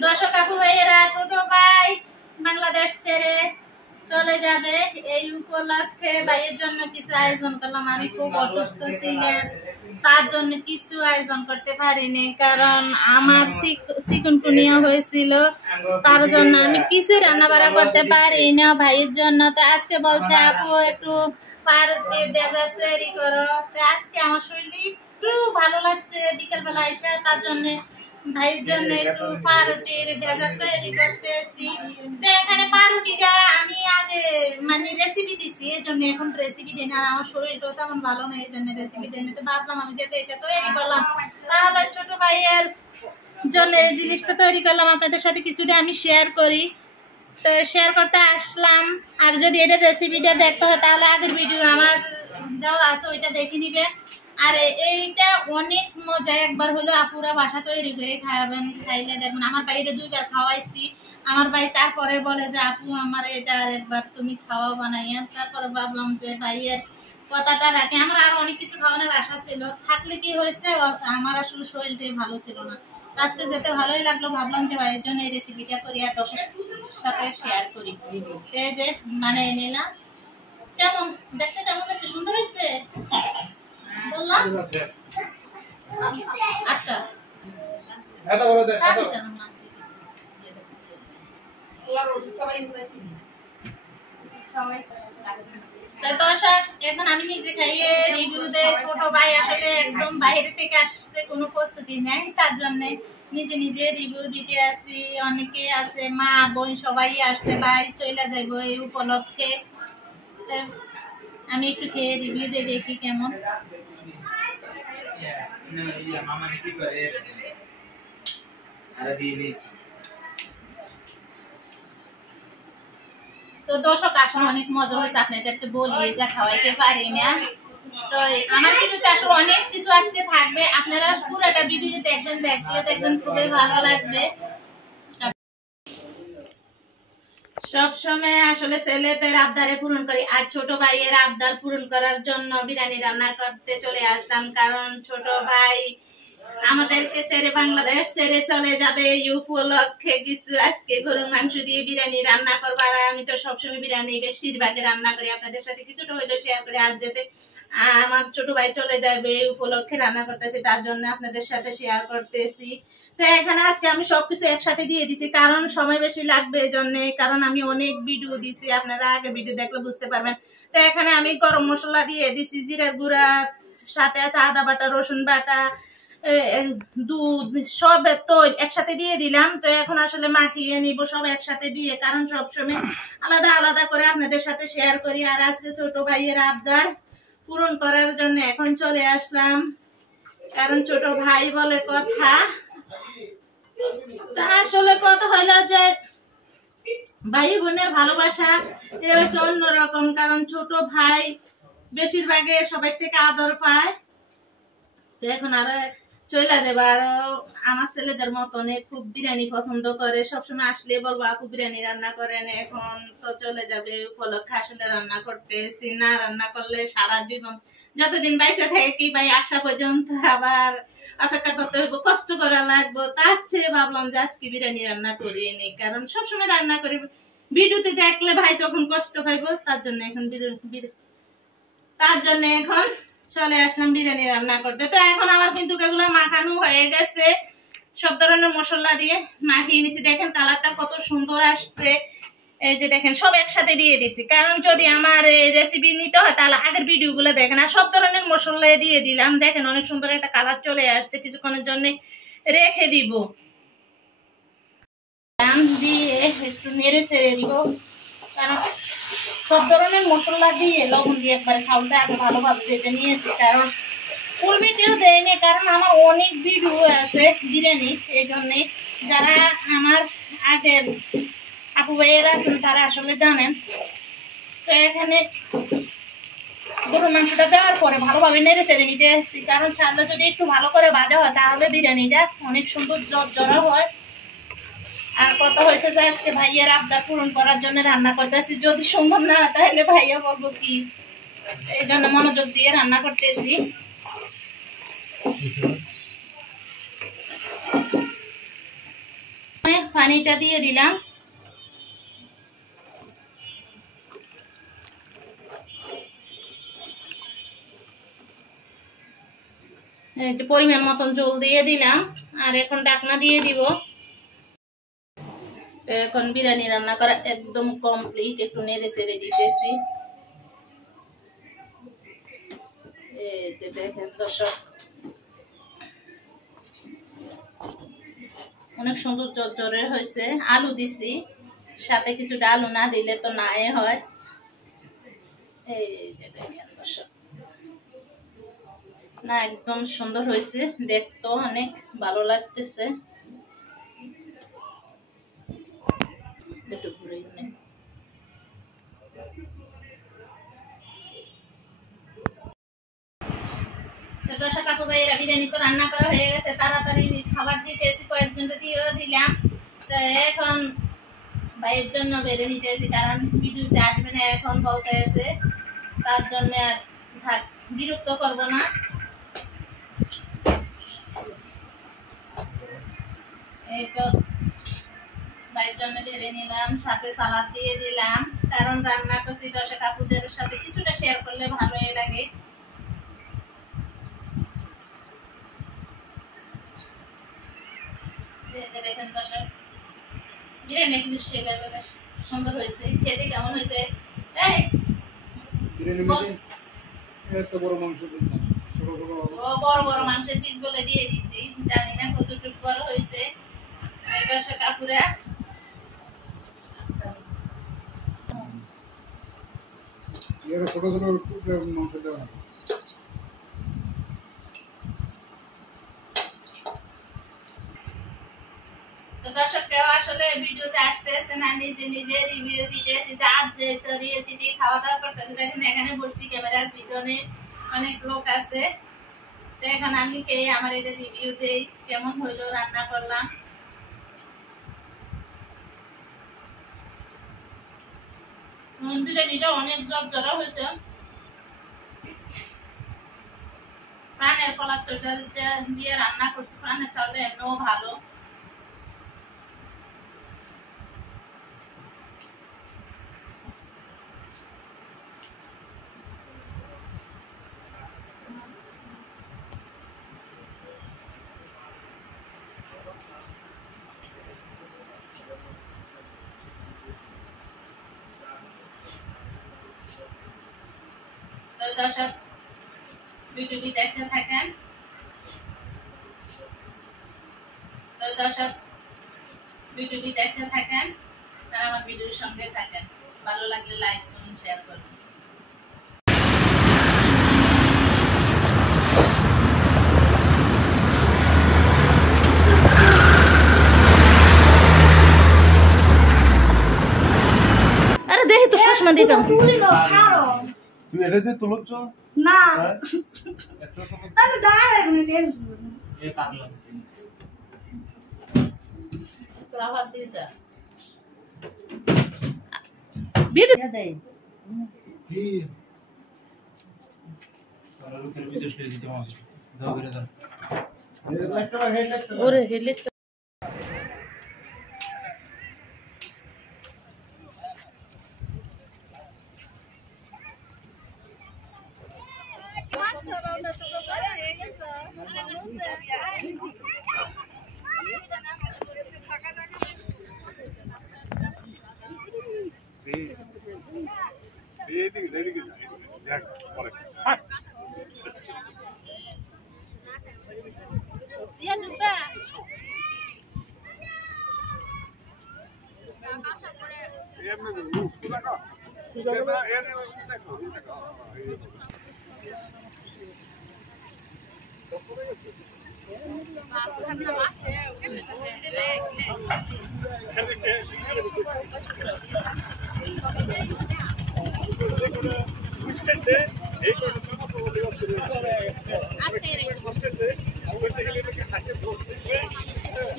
দর্শক কাকু ভাইয়েরা, ছোট ভাই বাংলাদেশ ছেড়ে চলে যাবে, এই উপলক্ষে ভাইয়ের জন্য কিছু আয়োজন করলাম। আমি খুব অসুস্থ ছিলাম, তার জন্য কিছু আয়োজন করতে পারিনি, কারণ আমার চিকুনগুনিয়া হয়েছিল, তার জন্য আমি কিছু রান্না বাড়া করতে পারি না ভাইয়ের জন্য। তো আজকে বলছে আপু একটু পাউরুটির ডেজার্ট তৈরি করো। তো আজকে আমার শরীরটা একটু ভালো লাগছে বিকেলবেলা এসে, তার জন্য ভাইয়ের জন্য একটু পাউরুটির ডেজার্ট তৈরি করতেছি। তো এখানে পাউরুটিটা আমি আগে মানে রেসিপি দিছি, এই জন্য এখন রেসিপি দিই না, আমার শরীরটাও তেমন ভালো নেই, এই জন্য রেসিপি দিই না। তো ভাবলাম আমি যেতে এটা তৈরি করলাম, তাহলে ছোট ভাইয়ের জন্য এই জিনিসটা তৈরি করলাম, আপনাদের সাথে কিছুটা আমি শেয়ার করি। তো শেয়ার করতে আসলাম। আর যদি এটা রেসিপিটা দেখতে হয় তাহলে আগের ভিডিও আমার দেওয়া আছে, ওইটা দেখে নিবে। আর এইটা অনেক মজা, একবার হলো আপুরা বাসা তৈরি করে খাবেন, খাইলে দেখবেন। আমার বাইরে 2বার খাওয়াইছি, আমার ভাই তারপরে বলে যে আপু আমার এটা আর একবার তুমি খাওয়া বানাইয়া। তারপরে ভাবলাম যে ভাইয়ের কথাটা রাখি, আমার আরো অনেক কিছু খাওয়ানোর আশা ছিল, থাকলে কি হয়েছে আমার আসলে শরীরটাই ভালো ছিল না। আজকে যেতে ভালোই লাগলো, ভাবলাম যে ভাইয়ের জন্য এই রেসিপিটা করি আর দশের সাথে শেয়ার করি। এই যে মানে নিলাম, কেমন দেখতে, কেমন হয়েছে? সুন্দর হয়েছে বললাম। আচ্ছা দর্শক, এখন আমি নিজে খাইয়ে রিভিউ দেই। ছোট ভাই আসলে একদম বাইরে থেকে আসছে, কোনো প্রস্তুতি নেই, তার জন্য নিজে নিজে রিভিউ দিতে আসি। অনেকে আছে, মা বোন সবাই আসছে, ভাই চলে যাইব এই উপলক্ষে। আমি একটু খেয়ে রিভিউ দিয়ে দেখি কেমন। তো দর্শক আসলে অনেক মজা হয়েছে, আপনাদেরকে বলি যা খাওয়াইতে পারি না। তো আমার ভিডিওতে আসলে অনেক কিছু আজকে থাকবে, আপনারা পুরোটা ভিডিও দেখবেন, দেখবেন খুবই ভালো লাগবে। সব সময় আসলে ছেলেদের আবদারে পূরণ করি, আর ছোট ভাইয়ের আবদার পূরণ করার জন্য বিরিয়ানি রান্না করতে চলে আসলাম, কারণ ছোট ভাই আমাদেরকে ছেড়ে বাংলাদেশ ছেড়ে চলে যাবে, এই উপলক্ষে কিছু আজকে গরুর মাংস দিয়ে বিরিয়ানি রান্না করবো। আর আমি তো সবসময় বিরিয়ানি বেশিরভাগে রান্না করি, আপনাদের সাথে কিছুটা হইলেও শেয়ার করি। আর যেতে আমার ছোট ভাই চলে যাবে এই উপলক্ষে রান্না করতেছি, তার জন্য আপনাদের সাথে শেয়ার করতেছি। তো এখানে আজকে আমি সবকিছু একসাথে দিয়ে দিছি, কারণ সময় বেশি লাগবে এই জন্য, কারণ আমি অনেক ভিডিও দিছি, আপনারা আগে ভিডিও দেখলে বুঝতে পারবেন। তো এখানে আমি গরম মশলা দিয়ে দিছি, জিরার গুঁড়া, সাথে আছে আদা বাটা, রসুন বাটা, দুধ, সব তো একসাথে দিয়ে দিলাম। তো এখন আসলে মাখিয়ে নিব সব একসাথে দিয়ে, কারণ সবসময় আলাদা আলাদা করে আপনাদের সাথে শেয়ার করি। আর আজকে ছোট ভাইয়ের আবদার পূরণ করার জন্য এখন চলে আসলাম, কারণ ছোট ভাই বলে কথা। তা আসলে কথা হইলো যে ভাই বোনের ভালোবাসা হচ্ছে অন্যরকম, কারণ ছোট ভাই বেশিরভাগে সবাই থেকে আদর পায়। তো এখন আর চলে যাবে, আর আমার ছেলেদের মতন খুব বিরিয়ানি পছন্দ করে, সবসময় আসলে বলবো আপু বিরিয়ানি রান্না করেন। এখন তো চলে যাবে উপলক্ষে আসলে রান্না করতেছি না, রান্না করলে সারা জীবন যতদিন বাইচে থাকি ভাই আসা পর্যন্ত আবার অপেক্ষা করতে হইব, কষ্ট করা লাগবে। তার চেয়ে ভাবলাম যে আজকে বিরিয়ানি রান্না করি নি, কারণ সবসময় রান্না করি ভিডিওতে দেখলে ভাই তখন কষ্ট পাইব, তার জন্য এখন চলে আসলাম বিরিয়ানি রান্না করতে। তো এখন আমার কিন্তু এগুলো মাখানো হয়ে গেছে, সব ধরনের মশলা দিয়ে মাখিয়ে নিছি। দেখেন কালারটা কত সুন্দর আসছে, এই যে দেখেন সব একসাথে দিয়ে দিছি, কারণ যদি আমার রেসিপি নিতে হয় তাহলে আগের ভিডিও গুলো দেখেন। আর সব ধরনের মশলা দিয়ে দিলাম, দেখেন অনেক সুন্দর একটা কালার চলে আসছে। কিছুক্ষণের জন্য রেখে দিব, দিয়ে একটু নেড়ে ছেড়ে দিব, কারণ সব ধরনের মশলা দিয়ে লবণ দিয়ে একবারে চাউলটা আগে ভালোভাবে ভেজে নিয়েছি, কারণ ফুল ভিডিও দেয়নি, কারণ আমার অনেক ভিডিও আছে বিরিয়ানি, এই জন্যে যারা আমার আগের আপু ভাইয়েরা আছেন তারা আসলে জানেন। তো এখানে গরুর মাংসটা দেওয়ার পরে ভালোভাবে নেড়ে চেড়ে নিতে আসছি, কারণ চালটা যদি একটু ভালো করে ভাজা হয় তাহলে বিরিয়ানিটা অনেক সুন্দর জড়জড়া হয়। আর কথা হয়েছে যে আজকে ভাইয়ের আবদার পূরণ করার জন্য রান্না করতেছি, যদি সম্ভব না তাহলে ভাইয়া বলবো কি, এই জন্য মনোযোগ দিয়ে রান্না করতেছি। পানিটা দিয়ে দিলাম। পরিমাণ মতন জল দিয়ে দিলাম, আর এখন ঢাকনা দিয়ে দিব। এখন বিরিয়ানি রান্না করা একদম কমপ্লিট। একটু নেড়ে চেড়ে দিতেছি। এই যে দেখেন দর্শক, অনেক সুন্দর জর্জরে হয়েছে। আলু দিছি, সাথে কিছুটা আলু না দিলে তো নাই হয়। এই যে দেখেন দর্শক, না একদম সুন্দর হয়েছে, দেখতেও অনেক ভালো লাগতেছে। একটু ঘুরে নিন। দর্শক আপু ভাইয়েরা, বিরিয়ানি তো রান্না করা হয়ে গেছে, তাড়াতাড়ি খাবার দিতেছি, কয়েকজনকে দিয়ে দিলাম। তো এখন ভাইয়ের জন্য বেড়ে নিতেছি, কারণ ভিডিওতে আসবে না এখন বলতে আছে, তার জন্য আর বিরক্ত করব না। এই তো ভাইয়ের জন্য বেড়ে নিলাম, সাথে সালাদ দিয়ে দিলাম, কারণ রান্না করছি দর্শক আপুদের সাথে কিছুটা শেয়ার করলে ভালোই লাগে। দেখেন দর্শক, বিরিয়ানি কিন্তু সুন্দর হয়েছে। খেতে কেমন হয়েছে? বড় বড় মাংসের পিস বলে দিয়ে দিছি, জানি না কতটুকু বড় হয়েছে। দর্শক আপুরা, ছোট ছোট মাংস দেওয়া। তো দর্শক, কেউ আসলে ভিডিওতে আসতেছে না, নিজে নিজে রিভিউ দিতেছি, যা চড়িয়ে চিটিয়ে খাওয়া দাওয়া করতেছে। দেখেন এখানে বসছি, ক্যামেরার পিছনে অনেক লোক আছে। তো এখন আমি কে আমার এটা রিভিউ দেই, কেমন হইলো রান্না করলাম। বিরিয়ানিটা অনেক জর্জরা হয়েছে। প্রাণের কলা চটা দিয়ে রান্না করছি, প্রাণের চাউলটা এমনিও ভালো। দর্শক ভিডিওটি দেখতে থাকেন। তারা আমার ভিডিওর সঙ্গে থাকেন। ভালো লাগলে লাইক করুন, শেয়ার করুন। আরে দেখি তো শাসমা দিতাম। তুই এটা দিয়ে তুলছ না? তাহলে দাঁড়ায় না কেন? এ পাগলা। তোরা হাত দিয়ে যা। ভিডিও দেই। কি? সারা লোকের ভিডিও শুনে দিতে হবে। দাও করে দাও। ওরে হেডলাইট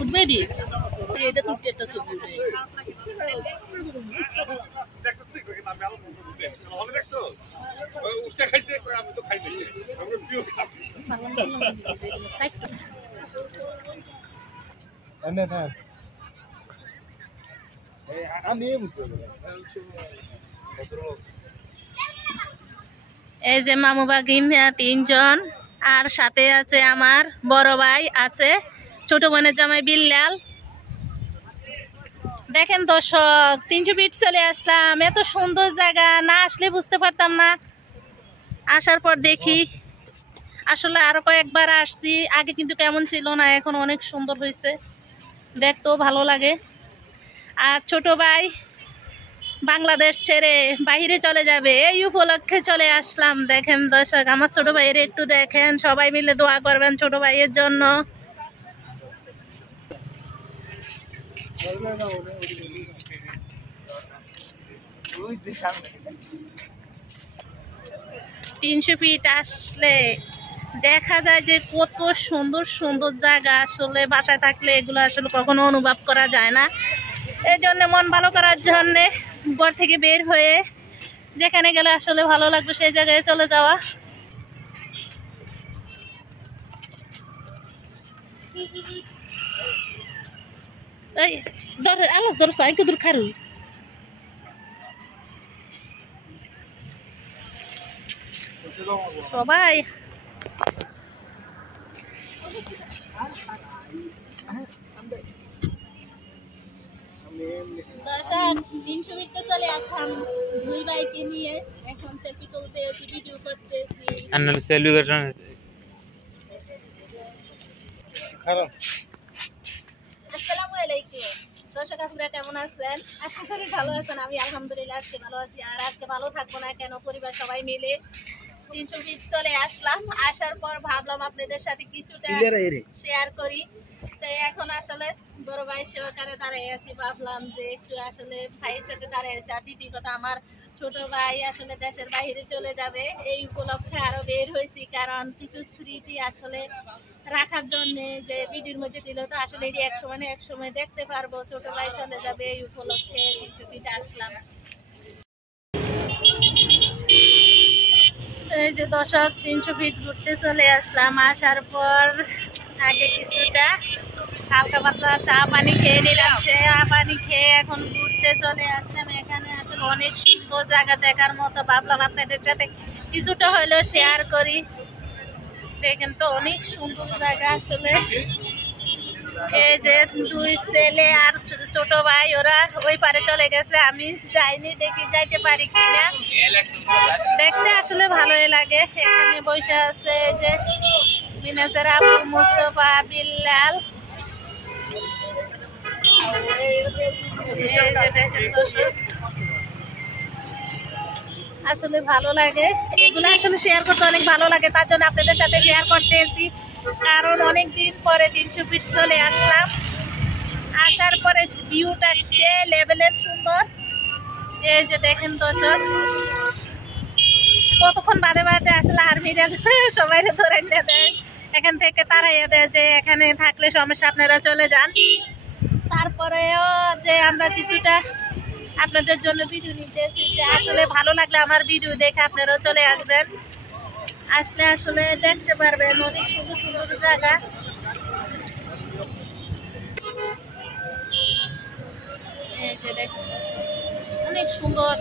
উঠবেডি এটা তুলতে একটা ছবি উঠবে। দেখছস তুই কই আমি আলো হবে দেখছো ওই উষ্টা খাইছে কই আমি তো খাই নাই আমরা প্রিয় খাবি এনে না এই যে মামু বাগিনা 3 জন, আর সাথে আছে আমার বড় ভাই আছে, ছোট বোনের জামাই বিল্লাল। দেখেন দর্শক 300 ফিট চলে আসলাম। এত সুন্দর জায়গা, না আসলে বুঝতে পারতাম না। আসার পর দেখি আসলে আরো কয়েকবার আসছি, আগে কিন্তু কেমন ছিল না, এখন অনেক সুন্দর হয়েছে, দেখতেও ভালো লাগে। আর ছোট ভাই বাংলাদেশ ছেড়ে বাইরে চলে যাবে, এই উপলক্ষে চলে আসলাম। দেখেন দর্শক আমার ছোট ভাইয়ের একটু দেখেন, সবাই মিলে দোয়া করবেন ছোট ভাইয়ের জন্য। তিনশো ফিট আসলে দেখা যায় যে কত সুন্দর সুন্দর জায়গা, আসলে বাসায় থাকলে এগুলো আসলে কখনো অনুভব করা যায় না। এই জন্য মন ভালো করার জন্য ঘর থেকে বের হয়ে যেখানে গেলে আসলে ভালো লাগবে সেই জায়গায় চলে যাওয়া। এই ধর আলাস ধর সাইকেল দূর খারু সবাই। দর্শক 300 মিনিটে চলে আসলাম দুই ভাইকে নিয়ে, এখন সেলফি তুলতেছি, ভিডিও করতেছি। আসসালামু আলাইকুম দর্শক, আপনারা কেমন আছেন? আশা করি ভালো আছেন। আমি আলহামদুলিল্লাহ আজকে ভালো আছি, আর আজকে ভালো থাকবো না কেন, পরিবার সবাই মিলে 300 ফিট চলে আসলাম। আসার পর ভাবলাম আপনাদের সাথে কিছুটা শেয়ার করি। তো এখন আসলে বড় ভাই সেবাকারে দাঁড়িয়ে আছি, ভাবলাম যে একটু আসলে ভাইয়ের সাথে দাঁড়িয়ে আছি। আর দ্বিতীয় কথা, আমার ছোট ভাই আসলে দেশের বাইরে চলে যাবে, এই উপলক্ষে আরো বের হয়েছি, কারণ কিছু স্মৃতি আসলে রাখার জন্য, যে ভিডিওর মধ্যে দিল তো আসলে এটি এক সময় দেখতে পারবো। ছোট ভাই চলে যাবে এই উপলক্ষে 300 ফিট আসলাম। এই যে দর্শক 300 ফিট ঘুরতে চলে আসলাম। আসার পর আগে কিছুটা হালকা পাতলা চা পানি খেয়ে নিলাম, চা পানি খেয়ে এখন ঘুরতে চলে আসলাম। এখানে আসলে অনেক সুন্দর জায়গা দেখার মতো, ভাবলাম আপনাদের সাথে কিছুটা হলেও শেয়ার করি। দেখেন তো অনেক সুন্দর জায়গা আসলে। এই যে দুই ছেলে আর ছোট ভাই, ওরা ওই পারে চলে গেছে, আমি যাইনি, দেখি যাইতে পারি কিনা। দেখতে আসলে ভালোই লাগে। এখানে বসে আছে যে মিনাজের আবু, মুস্তফা, বিল্লাল। আসলে ভালো লাগে, এগুলো আসলে শেয়ার করতে অনেক ভালো লাগে, তার জন্য আপনাদের সাথে শেয়ার করতেছি। কারণ অনেক দিন পরে 300 ফিট চলে আসলাম। আসার পরে ভিউটা সে লেভেলের সুন্দর। এই যে দেখেন দর্শক, কতক্ষণ বাদে বাদে আসলে আর্মিরা সবাই ধরে দেয়, এখান থেকে তাড়াইয়া দেয় যে এখানে থাকলে সমস্যা, আপনারা চলে যান। তারপরেও যে আমরা কিছুটা আপনাদের জন্য ভিডিও নিতেছি, যে আসলে ভালো লাগলে আমার ভিডিও দেখে আপনারাও চলে আসবেন। আসলে আসলে দেখতে পারবেন অনেক সুন্দর সুন্দর জায়গা। এই যে দেখুন অনেক সুন্দর।